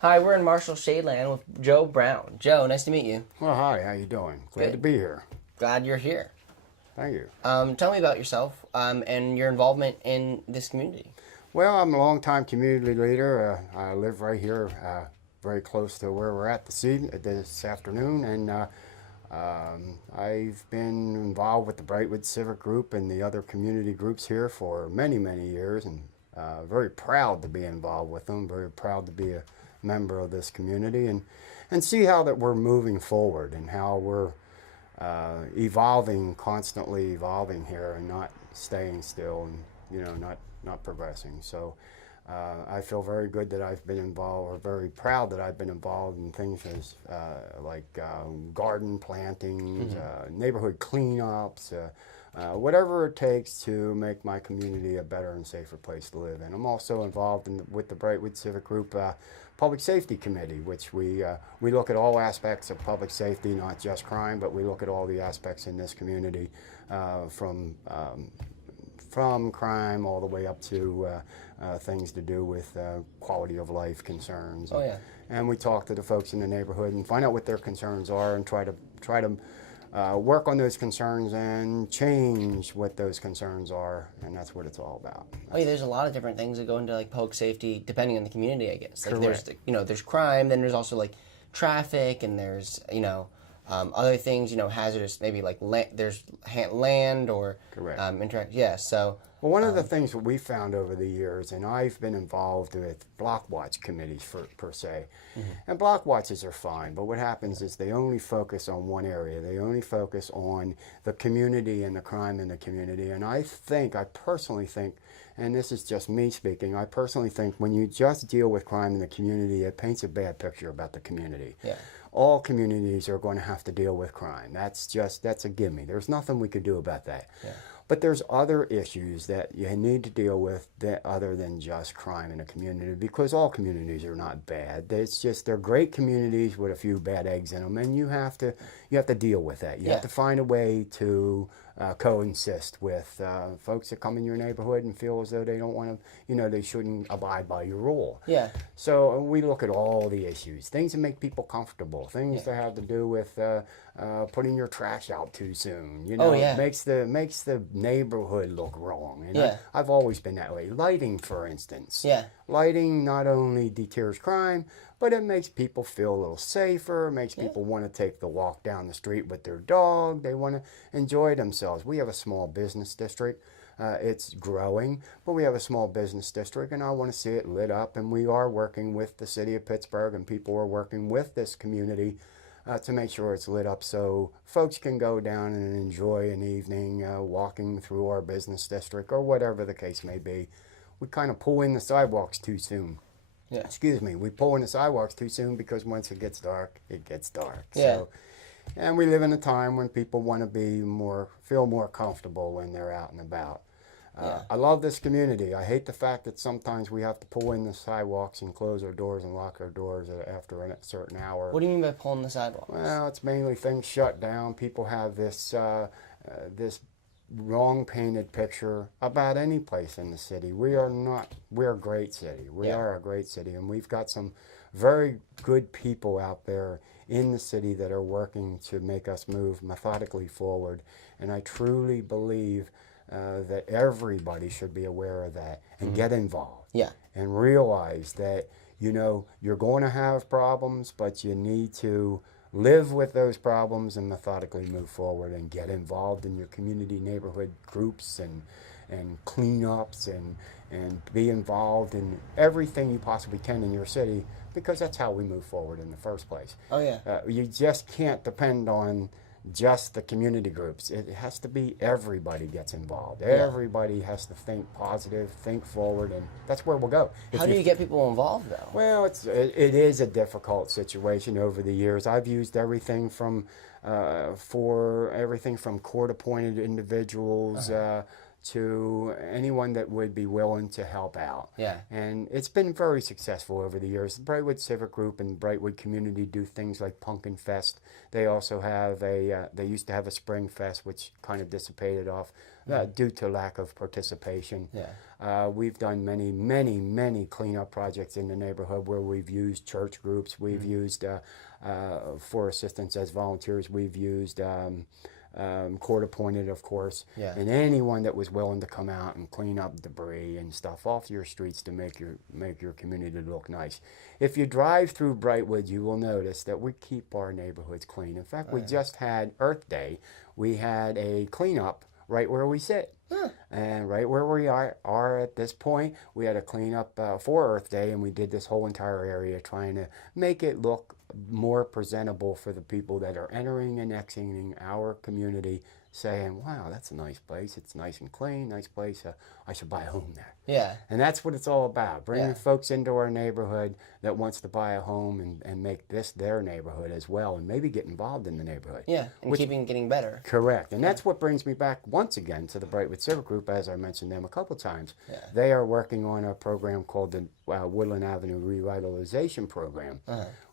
Hi, we're in Marshall-Shadeland with Joe Brown. Joe, nice to meet you. Well, hi, how you doing? Glad Good. to be here. Glad you're here. Thank you. Tell me about yourself and your involvement in this community. Well, I'm a longtime community leader. I live right here, very close to where we're at this afternoon, and I've been involved with the Brightwood Civic Group and the other community groups here for many, many years, and very proud to be involved with them, very proud to be a member of this community and see how that we're moving forward and how we're constantly evolving here and not staying still and not progressing. So I feel very good that I've been involved, or very proud that I've been involved in things as like garden plantings, neighborhood cleanups, whatever it takes to make my community a better and safer place to live in. I'm also involved with the Brightwood Civic Group Public Safety Committee, which we look at all aspects of public safety, not just crime, but we look at all the aspects in this community from crime all the way up to things to do with quality of life concerns. Oh, yeah. And we talk to the folks in the neighborhood and find out what their concerns are and try to work on those concerns and change what those concerns are, and that's what it's all about. Oh, yeah, there's a lot of different things that go into like public safety depending on the community, I guess. Like Correct. there's crime, then there's also like traffic, and there's other things, hazardous, maybe like there's land or Correct. interact. Yeah, so. Well, one of the things that we found over the years, and I've been involved with block watch committees per se, and block watches are fine, but what happens is they only focus on one area. They only focus on the community and the crime in the community. And I personally think, and this is just me speaking, I personally think when you just deal with crime in the community, it paints a bad picture about the community. Yeah. All communities are going to have to deal with crime. That's a gimme. There's nothing we could do about that. Yeah. But there's other issues that you need to deal with that other than just crime in a community, because all communities are not bad. It's just they're great communities with a few bad eggs in them, and you have to deal with that. You have to find a way to coexist with folks that come in your neighborhood and feel as though they don't want to, they shouldn't abide by your rule. Yeah. So we look at all the issues, things that make people comfortable, things that have to do with putting your trash out too soon. It makes the neighborhood look wrong. And I've always been that way. Lighting, for instance. Yeah. Lighting not only deters crime, but it makes people feel a little safer, makes people want to take the walk down the street with their dog. They want to enjoy themselves. We have a small business district. It's growing, but we have a small business district, and I want to see it lit up. And we are working with the city of Pittsburgh, and people are working with this community to make sure it's lit up so folks can go down and enjoy an evening walking through our business district or whatever the case may be. We kind of pull in the sidewalks too soon. Yeah. Excuse me, we pull in the sidewalks too soon because once it gets dark, it gets dark. Yeah. So, and we live in a time when people want to feel more comfortable when they're out and about. I love this community. I hate the fact that sometimes we have to pull in the sidewalks and close our doors and lock our doors after a certain hour. What do you mean by pulling the sidewalks? Well, it's mainly things shut down. People have this wrong painted picture about any place in the city. We're a great city. We are a great city, and we've got some very good people out there in the city that are working to make us move methodically forward. And I truly believe that everybody should be aware of that and get involved. Yeah. And realize that, you're going to have problems, but you need to live with those problems and methodically move forward and get involved in your community neighborhood groups and cleanups and be involved in everything you possibly can in your city, because that's how we move forward in the first place. Oh, yeah. You just can't depend on just the community groups. It has to be everybody gets involved. Everybody has to think positive, think forward, and that's where we'll go. How do you get people involved, though? Well, it is a difficult situation over the years. I've used everything from court-appointed individuals to anyone that would be willing to help out. Yeah. And it's been very successful over the years. The Brightwood Civic Group and Brightwood community do things like Pumpkin Fest. They also have they used to have a Spring Fest, which kind of dissipated off due to lack of participation. Yeah. We've done many cleanup projects in the neighborhood where we've used church groups, we've used for assistance as volunteers, we've used court appointed, of course, Yeah. and anyone that was willing to come out and clean up debris and stuff off your streets to make your community look nice. If you drive through Brightwood, you will notice that we keep our neighborhoods clean. In fact, we just had Earth Day. We had a cleanup right where we sit. And right where we are at this point, we had a cleanup for Earth Day, and we did this whole entire area trying to make it look more presentable for the people that are entering and exiting our community, saying, wow, that's a nice place. It's nice and clean, nice place. I should buy a home there. Yeah. And that's what it's all about, bringing folks into our neighborhood that wants to buy a home and make this their neighborhood as well, and maybe get involved in the neighborhood. Yeah, and getting better. Correct. And that's what brings me back once again to the Brightwood Civic Group, as I mentioned them a couple times. Yeah. They are working on a program called the Woodland Avenue Revitalization Program,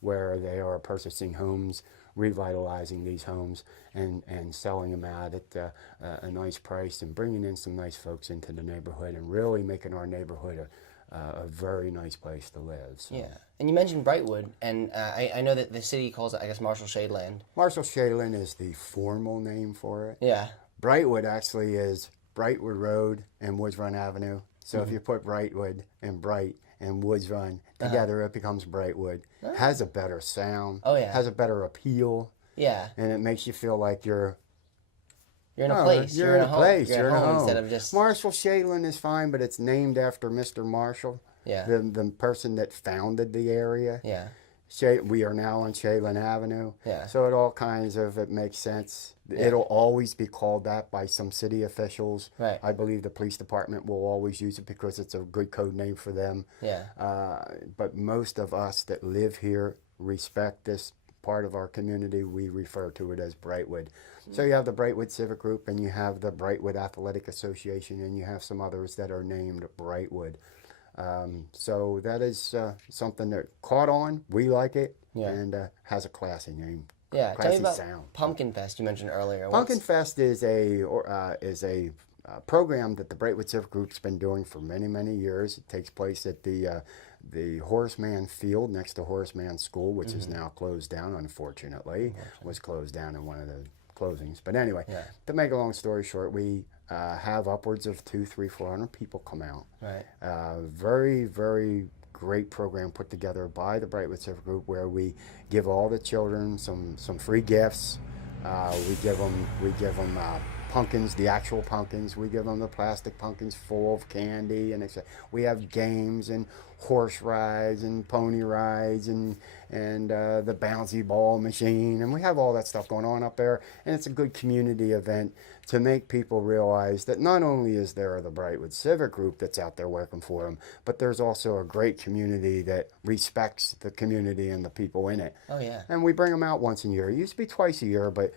where they are purchasing homes, revitalizing these homes, and selling them out at a nice price, and bringing in some nice folks into the neighborhood, and really making our neighborhood a very nice place to live. So. Yeah. And you mentioned Brightwood, and I know that the city calls it, I guess, Marshall-Shadeland. Marshall-Shadeland is the formal name for it. Yeah. Brightwood actually is Brightwood Road and Woods Run Avenue. So if you put Brightwood and Bright and Woods Run together, it becomes Brightwood. Has a better sound. Oh, yeah. Has a better appeal. Yeah. And it makes you feel like you're in a place. You're in a place. You're in a home. Instead of just... Marshall-Shadeland is fine, but it's named after Mr. Marshall, Yeah. the person that founded the area. Yeah. We are now on Shadeland Avenue. Yeah. So it makes sense. Yeah. It'll always be called that by some city officials. Right. I believe the police department will always use it because it's a good code name for them. Yeah. But most of us that live here respect this part of our community. We refer to it as Brightwood. So you have the Brightwood Civic Group, and you have the Brightwood Athletic Association, and you have some others that are named Brightwood. So that is something that caught on. We like it, and has a classy name. Yeah, classy tell me about sound. Pumpkin Fest you mentioned earlier. Pumpkin Fest is a program that the Brightwood Civic Group's been doing for many years. It takes place at the Horseman Field next to Horseman School, which is now closed down, unfortunately. Was closed down in one of the closings. But anyway, to make a long story short, we have upwards of 200, 300, 400 people come out. Right. Very great program put together by the Brightwood Civic Group, where we give all the children some free gifts. We give them pumpkins, the actual pumpkins. We give them the plastic pumpkins full of candy, and we have games and horse rides and pony rides and the bouncy ball machine, and we have all that stuff going on up there. And it's a good community event to make people realize that not only is there the Brightwood Civic Group that's out there working for them, but there's also a great community that respects the community and the people in it. Oh, yeah. And we bring them out once a year. It used to be twice a year, but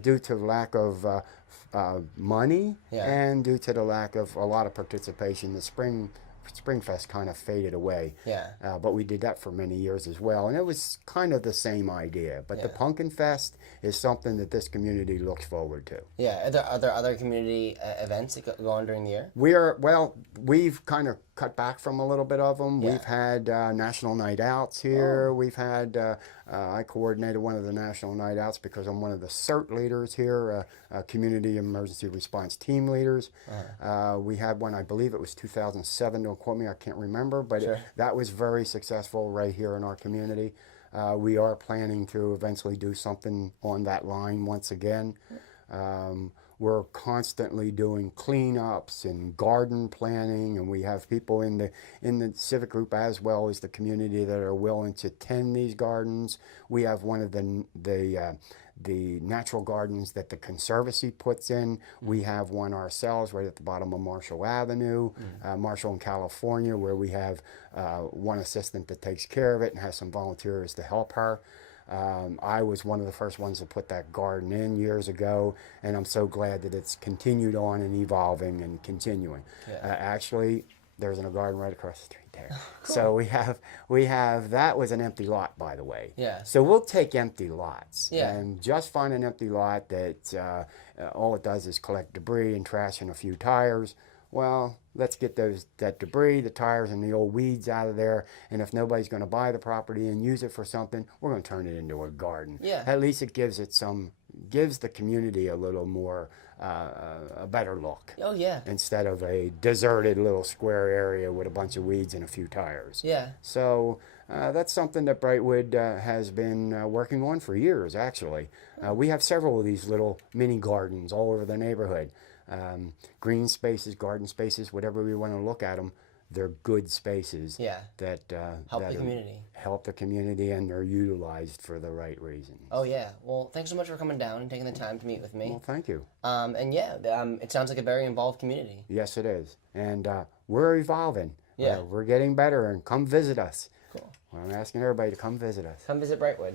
due to lack of money and due to the lack of a lot of participation, the Springfest kind of faded away. Yeah. But we did that for many years as well, and it was kind of the same idea. But the Pumpkin Fest is something that this community looks forward to. Yeah. Are there other community events that go on during the year? We've kind of cut back from a little bit of them. Yeah. We've had National Night Outs here. We've had, I coordinated one of the National Night Outs because I'm one of the CERT leaders here, Community Emergency Response Team leaders. We had one, I believe it was 2007, don't quote me, I can't remember, but that was very successful right here in our community. We are planning to eventually do something on that line once again. We're constantly doing cleanups and garden planting, and we have people in the civic group as well as the community that are willing to tend these gardens. We have one of the natural gardens that the Conservancy puts in. We have one ourselves right at the bottom of Marshall Avenue, Marshall in California, where we have one assistant that takes care of it and has some volunteers to help her. I was one of the first ones to put that garden in years ago, and I'm so glad that it's continued on and evolving and continuing. Yeah. Actually, there's a garden right across the street there. Cool. So we have that was an empty lot, by the way. Yeah. So we'll take empty lots. Yeah. And just find an empty lot that all it does is collect debris and trash and a few tires. Well, let's get that debris, the tires, and the old weeds out of there. And if nobody's going to buy the property and use it for something, we're going to turn it into a garden. Yeah. At least it gives the community a little more, a better look. Oh, yeah. Instead of a deserted little square area with a bunch of weeds and a few tires. Yeah. So that's something that Brightwood has been working on for years, actually. We have several of these little mini gardens all over the neighborhood. Green spaces, garden spaces, whatever we want to look at them, they're good spaces that help the community. Help the community, and they're utilized for the right reasons. Oh, yeah. Well, thanks so much for coming down and taking the time to meet with me. Well, thank you. And yeah, it sounds like a very involved community. Yes, it is. And we're evolving. Yeah. We're getting better, and come visit us. Cool. Well, I'm asking everybody to come visit us. Come visit Brightwood.